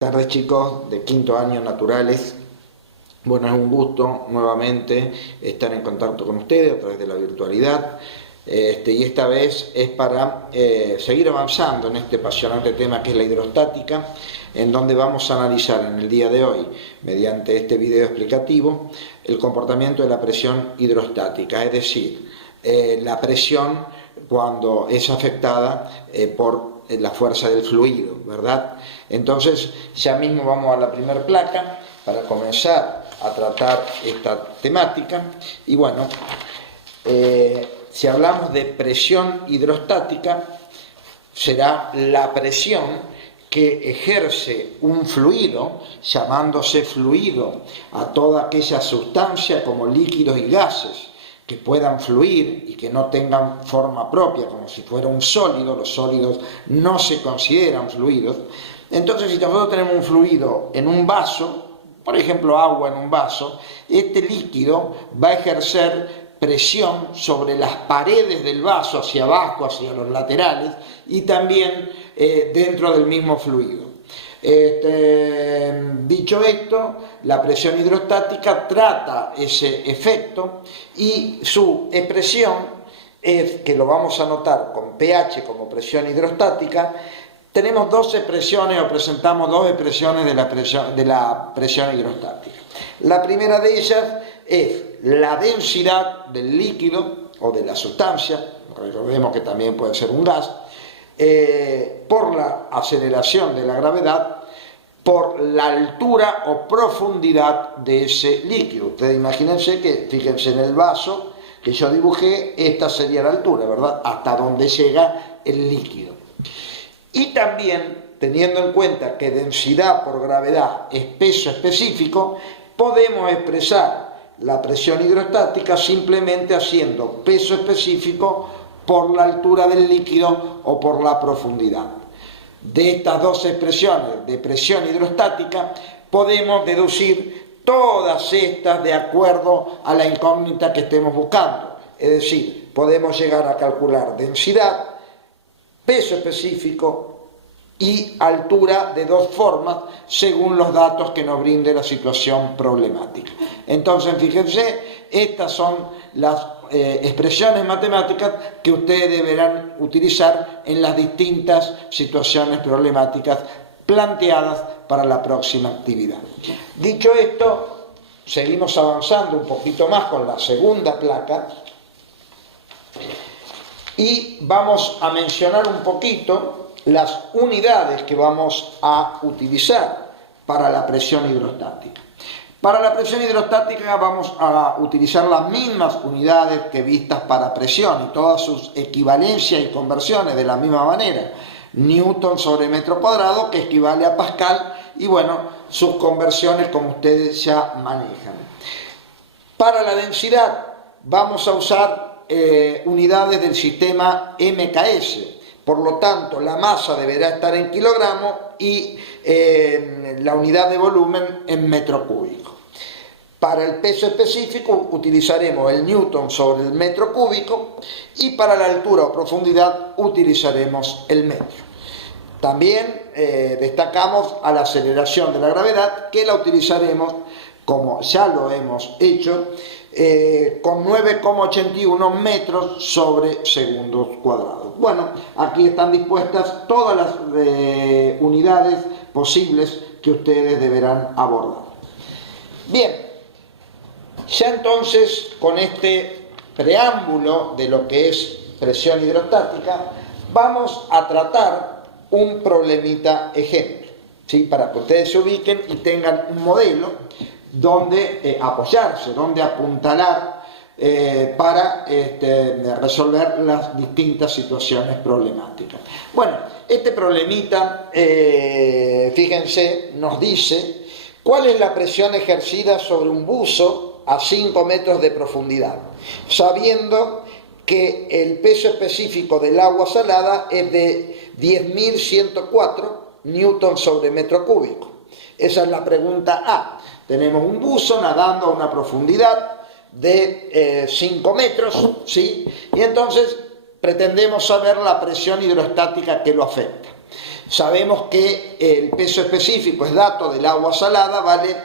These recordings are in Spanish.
Tardes chicos de quinto año naturales. Bueno, es un gusto nuevamente estar en contacto con ustedes a través de la virtualidad. Y esta vez es para seguir avanzando en este apasionante tema que es la hidrostática, en donde vamos a analizar en el día de hoy, mediante este video explicativo, el comportamiento de la presión hidrostática, es decir, la presión cuando es afectada por la fuerza del fluido, ¿verdad? Entonces, ya mismo vamos a la primera placa para comenzar a tratar esta temática. Y bueno, si hablamos de presión hidrostática, será la presión que ejerce un fluido, llamándose fluido a toda aquella sustancia como líquidos y gases que puedan fluir y que no tengan forma propia, como si fuera un sólido. Los sólidos no se consideran fluidos. Entonces, si nosotros tenemos un fluido en un vaso, por ejemplo agua en un vaso, este líquido va a ejercer presión sobre las paredes del vaso, hacia abajo, hacia los laterales, y también dentro del mismo fluido. Dicho esto, la presión hidrostática trata ese efecto y su expresión es, que lo vamos a notar con pH como presión hidrostática. Tenemos dos expresiones, o presentamos dos expresiones de la presión hidrostática. La primera de ellas es la densidad del líquido o de la sustancia, recordemos que también puede ser un gas, por la aceleración de la gravedad, por la altura o profundidad de ese líquido. Ustedes imagínense que, fíjense en el vaso que yo dibujé, esta sería la altura, ¿verdad? Hasta donde llega el líquido. Y también, teniendo en cuenta que densidad por gravedad es peso específico, podemos expresar la presión hidrostática simplemente haciendo peso específico por la altura del líquido o por la profundidad. De estas dos expresiones de presión hidrostática podemos deducir todas estas de acuerdo a la incógnita que estemos buscando. Es decir, podemos llegar a calcular densidad, peso específico y altura de dos formas según los datos que nos brinde la situación problemática. Entonces, fíjense, estas son las expresiones matemáticas que ustedes deberán utilizar en las distintas situaciones problemáticas planteadas para la próxima actividad. Dicho esto, seguimos avanzando un poquito más con la segunda placa y vamos a mencionar un poquito las unidades que vamos a utilizar para la presión hidrostática. Para la presión hidrostática vamos a utilizar las mismas unidades que vistas para presión y todas sus equivalencias y conversiones de la misma manera. Newton sobre metro cuadrado, que equivale a Pascal, y bueno, sus conversiones como ustedes ya manejan. Para la densidad vamos a usar unidades del sistema MKS. Por lo tanto, la masa deberá estar en kilogramos y la unidad de volumen en metro cúbico. Para el peso específico utilizaremos el newton sobre el metro cúbico y para la altura o profundidad utilizaremos el metro. También destacamos a la aceleración de la gravedad, que la utilizaremos, como ya lo hemos hecho, con 9,81 metros sobre segundos cuadrados. Bueno, aquí están dispuestas todas las unidades posibles que ustedes deberán abordar. Bien, ya entonces con este preámbulo de lo que es presión hidrostática, vamos a tratar un problemita ejemplo, ¿sí? Para que ustedes se ubiquen y tengan un modelo donde apoyarse, donde apuntalar para resolver las distintas situaciones problemáticas. Bueno, este problemita, fíjense, nos dice cuál es la presión ejercida sobre un buzo a 5 metros de profundidad, sabiendo que el peso específico del agua salada es de 10.104 newton sobre metro cúbico. Esa es la pregunta A. Tenemos un buzo nadando a una profundidad de 5 metros, ¿sí? Y entonces pretendemos saber la presión hidrostática que lo afecta. Sabemos que el peso específico es dato del agua salada, vale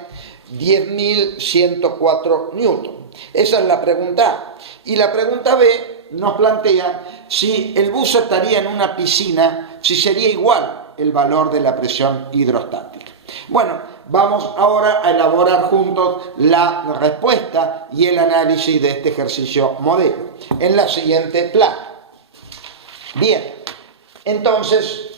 10.104 newton. Esa es la pregunta A. Y la pregunta B nos plantea si el buzo estaría en una piscina, si sería igual el valor de la presión hidrostática. Bueno, vamos ahora a elaborar juntos la respuesta y el análisis de este ejercicio modelo en la siguiente placa. Bien, entonces,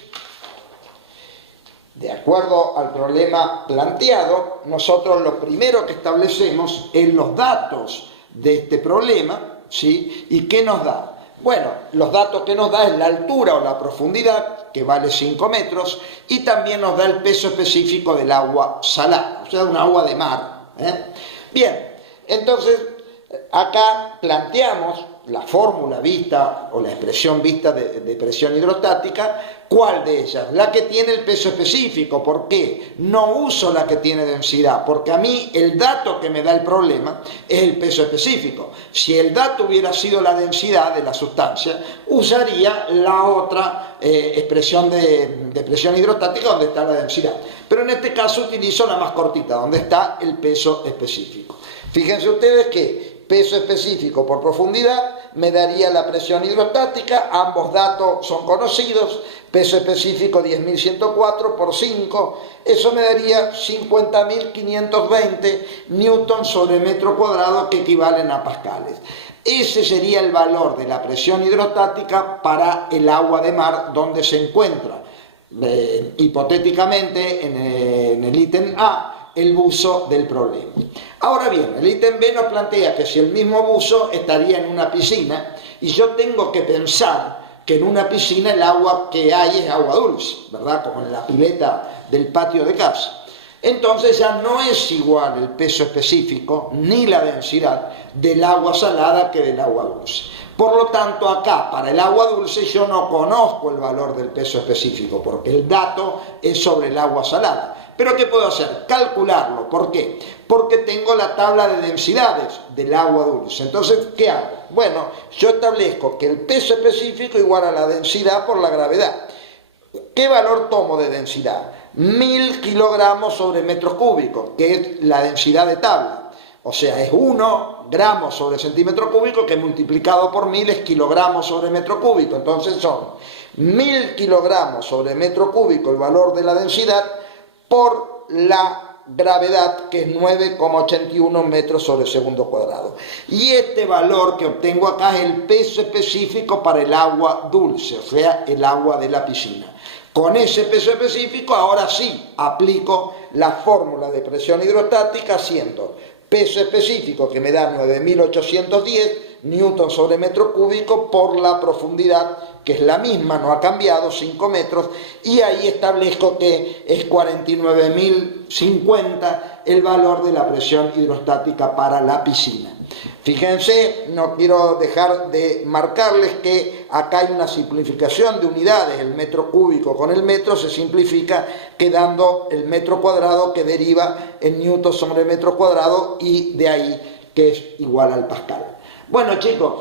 de acuerdo al problema planteado, nosotros lo primero que establecemos es los datos de este problema, ¿sí? ¿Y qué nos da? Bueno, los datos que nos da es la altura o la profundidad, que vale 5 metros, y también nos da el peso específico del agua salada, o sea, un agua de mar. Bien, entonces, acá planteamos la fórmula vista o la expresión vista de presión hidrostática. ¿Cuál de ellas? La que tiene el peso específico. ¿Por qué? No uso la que tiene densidad, porque a mí el dato que me da el problema es el peso específico. Si el dato hubiera sido la densidad de la sustancia, usaría la otra expresión de presión hidrostática donde está la densidad. Pero en este caso utilizo la más cortita, donde está el peso específico. Fíjense ustedes que peso específico por profundidad me daría la presión hidrostática, ambos datos son conocidos, peso específico 10.104 por 5, eso me daría 50.520 newtons sobre metro cuadrado, que equivalen a pascales. Ese sería el valor de la presión hidrostática para el agua de mar donde se encuentra, hipotéticamente en el ítem A, el buzo del problema. Ahora bien, el ítem B nos plantea que si el mismo buzo estaría en una piscina, y yo tengo que pensar que en una piscina el agua que hay es agua dulce, ¿verdad? Como en la pileta del patio de casa. Entonces ya no es igual el peso específico ni la densidad del agua salada que del agua dulce. Por lo tanto, acá, para el agua dulce, yo no conozco el valor del peso específico, porque el dato es sobre el agua salada. ¿Pero qué puedo hacer? Calcularlo. ¿Por qué? Porque tengo la tabla de densidades del agua dulce. Entonces, ¿qué hago? Bueno, yo establezco que el peso específico igual a la densidad por la gravedad. ¿Qué valor tomo de densidad? 1000 kilogramos sobre metros cúbicos, que es la densidad de tabla. O sea, es 1 gramos sobre centímetro cúbico, que multiplicado por 1000 es kilogramos sobre metro cúbico. Entonces son 1000 kilogramos sobre metro cúbico el valor de la densidad por la gravedad, que es 9,81 metros sobre segundo cuadrado. Y este valor que obtengo acá es el peso específico para el agua dulce, o sea, el agua de la piscina. Con ese peso específico, ahora sí aplico la fórmula de presión hidrostática, haciendo peso específico, que me da 9.810 newton sobre metro cúbico, por la profundidad, que es la misma, no ha cambiado, 5 metros, y ahí establezco que es 49.050 el valor de la presión hidrostática para la piscina. Fíjense, no quiero dejar de marcarles que acá hay una simplificación de unidades. El metro cúbico con el metro se simplifica, quedando el metro cuadrado, que deriva en newton sobre metro cuadrado, y de ahí que es igual al pascal. Bueno, chicos,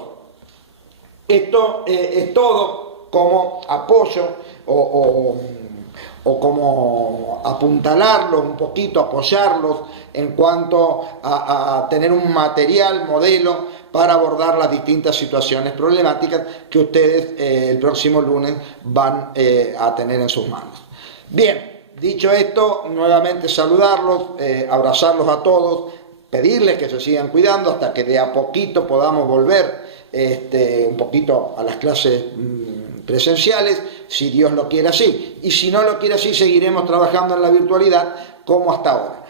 esto es todo como apoyo o como apuntalarlos un poquito, apoyarlos en cuanto a tener un material, modelo, para abordar las distintas situaciones problemáticas que ustedes el próximo lunes van a tener en sus manos. Bien, dicho esto, nuevamente saludarlos, abrazarlos a todos, pedirles que se sigan cuidando hasta que de a poquito podamos volver un poquito a las clases presenciales, si Dios lo quiere así. Y si no lo quiere así, seguiremos trabajando en la virtualidad como hasta ahora.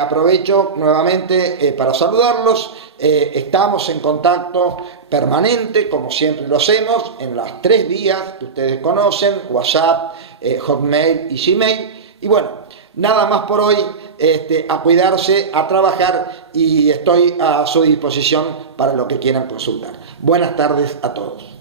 Aprovecho nuevamente para saludarlos. Estamos en contacto permanente, como siempre lo hacemos, en las 3 vías que ustedes conocen: WhatsApp, Hotmail y Gmail. Y bueno, nada más por hoy. A cuidarse, a trabajar, y estoy a su disposición para lo que quieran consultar. Buenas tardes a todos.